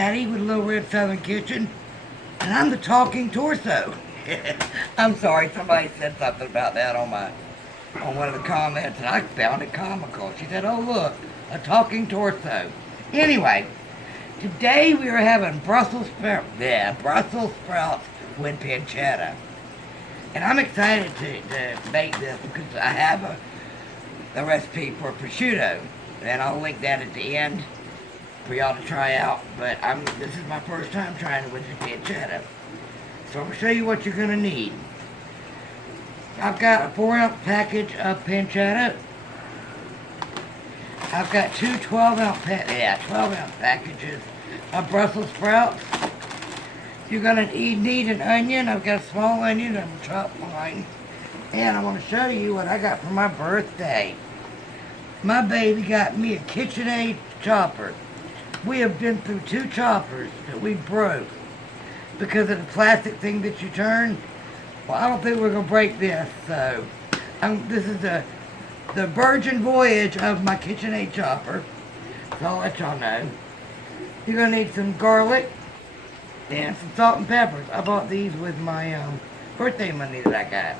Patty with Little Red Southern Kitchen, and I'm the talking torso. I'm sorry, somebody said something about that on one of the comments, and I found it comical. She said, "Oh look, a talking torso." Anyway, today we are having Brussels sprouts with pancetta, and I'm excited to make this because I have a recipe for prosciutto, and I'll link that at the end for y'all to try out. But this is my first time trying it with the pancetta, so I'm gonna show you what you're gonna need. I've got a 4-ounce package of pancetta. I've got two 12-ounce packages of Brussels sprouts. You're gonna need an onion. I've got a small onion I'm gonna chop fine. And I want to show you what I got for my birthday. My baby got me a KitchenAid chopper. We have been through 2 choppers that we broke because of the plastic thing that you turn. Well, I don't think we're going to break this, so this is the virgin voyage of my KitchenAid chopper, so I'll let y'all know. You're going to need some garlic and some salt and peppers. I bought these with my birthday money that I got.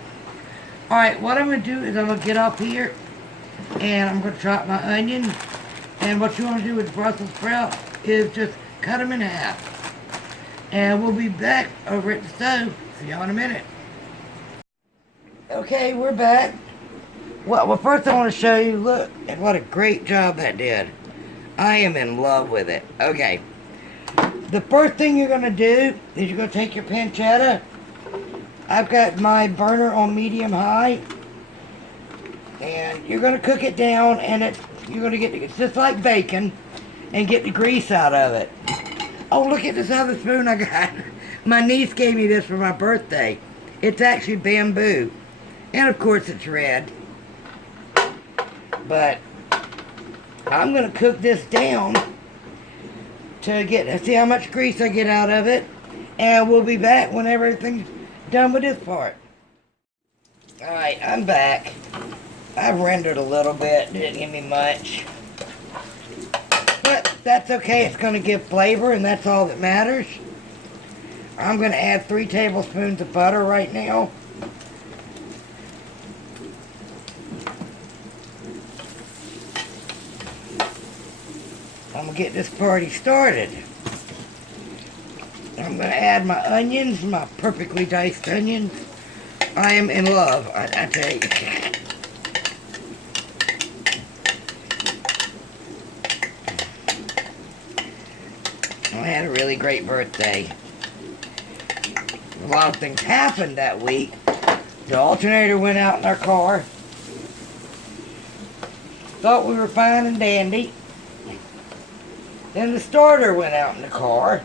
Alright, what I'm going to do is I'm going to get up here and I'm going to chop my onions. And what you want to do with Brussels sprouts is just cut them in half. And we'll be back over at the stove. See y'all in a minute. Okay, we're back. Well, first I want to show you, look, and what a great job that did. I am in love with it. Okay. The first thing you're going to do is you're going to take your pancetta. I've got my burner on medium high. And you're going to cook it down, and you're going to get it's just like bacon and get the grease out of it. Oh, look at this other spoon I got. My niece gave me this for my birthday. It's actually bamboo. And of course it's red. But I'm going to cook this down to see how much grease I get out of it. And we'll be back when everything's done with this part. Alright, I'm back. I've rendered a little bit, didn't give me much. But that's okay, it's going to give flavor and that's all that matters. I'm going to add 3 tablespoons of butter right now. I'm going to get this party started. I'm going to add my onions, my perfectly diced onions. I am in love, I tell you. I had a really great birthday. A lot of things happened that week. The alternator went out in our car. Thought we were fine and dandy. Then the starter went out in the car.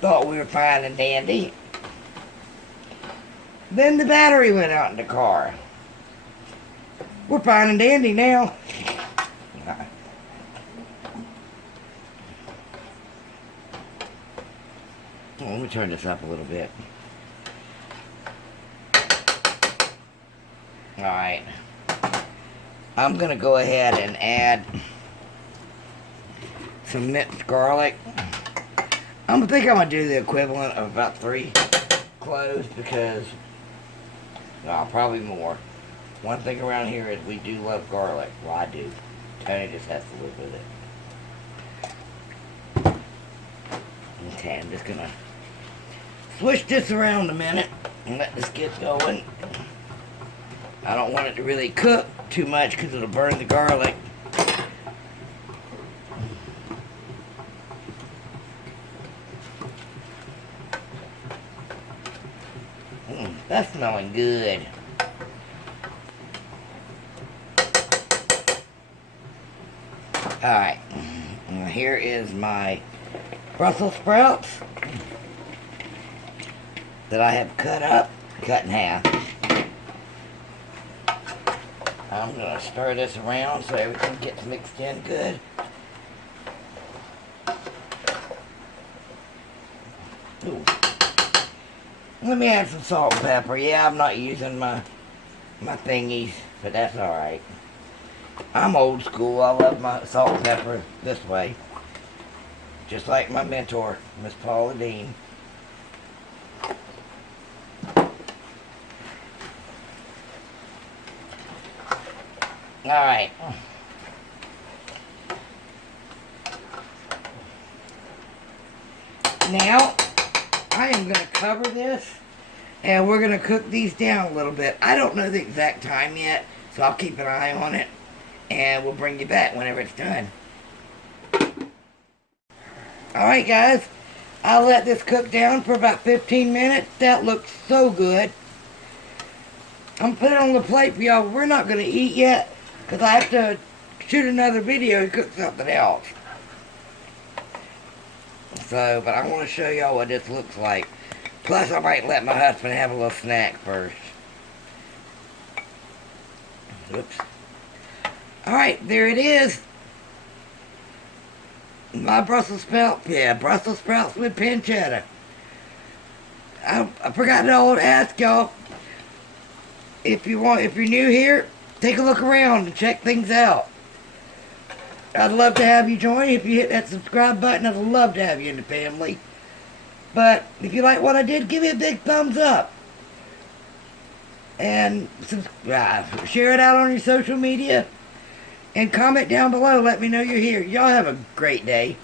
Thought we were fine and dandy. Then the battery went out in the car. We're fine and dandy now. Let me turn this up a little bit. Alright. I'm going to go ahead and add some minced garlic. I think I'm going to do the equivalent of about 3 cloves because, no, probably more. One thing around here is we do love garlic. Well, I do. Tony just has to live with it. Okay, I'm just going to switch this around a minute and let this get going. I don't want it to really cook too much because it'll burn the garlic. That's smelling good. Alright, here is my Brussels sprouts that I have cut in half. I'm going to stir this around so everything gets mixed in good. Ooh. Let me add some salt and pepper. Yeah, I'm not using my thingies, but that's alright. I'm old school. I love my salt and pepper this way. just like my mentor, Miss Paula Dean. Alright. Now, I am going to cover this, and we're going to cook these down a little bit. I don't know the exact time yet, so I'll keep an eye on it, and we'll bring you back whenever it's done. Alright guys, I'll let this cook down for about 15 minutes. That looks so good. I'm putting it on the plate for y'all. We're not going to eat yet, because I have to shoot another video and cook something else. So, but I want to show y'all what this looks like. Plus, I might let my husband have a little snack first. Oops. Alright, there it is. My Brussels sprouts, Brussels sprouts with pancetta. I forgot to ask y'all, if you're new here, take a look around and check things out. I'd love to have you join. If you hit that subscribe button, I'd love to have you in the family. But if you like what I did, give me a big thumbs up. And subscribe. Share it out on your social media. And comment down below. Let me know you're here. Y'all have a great day.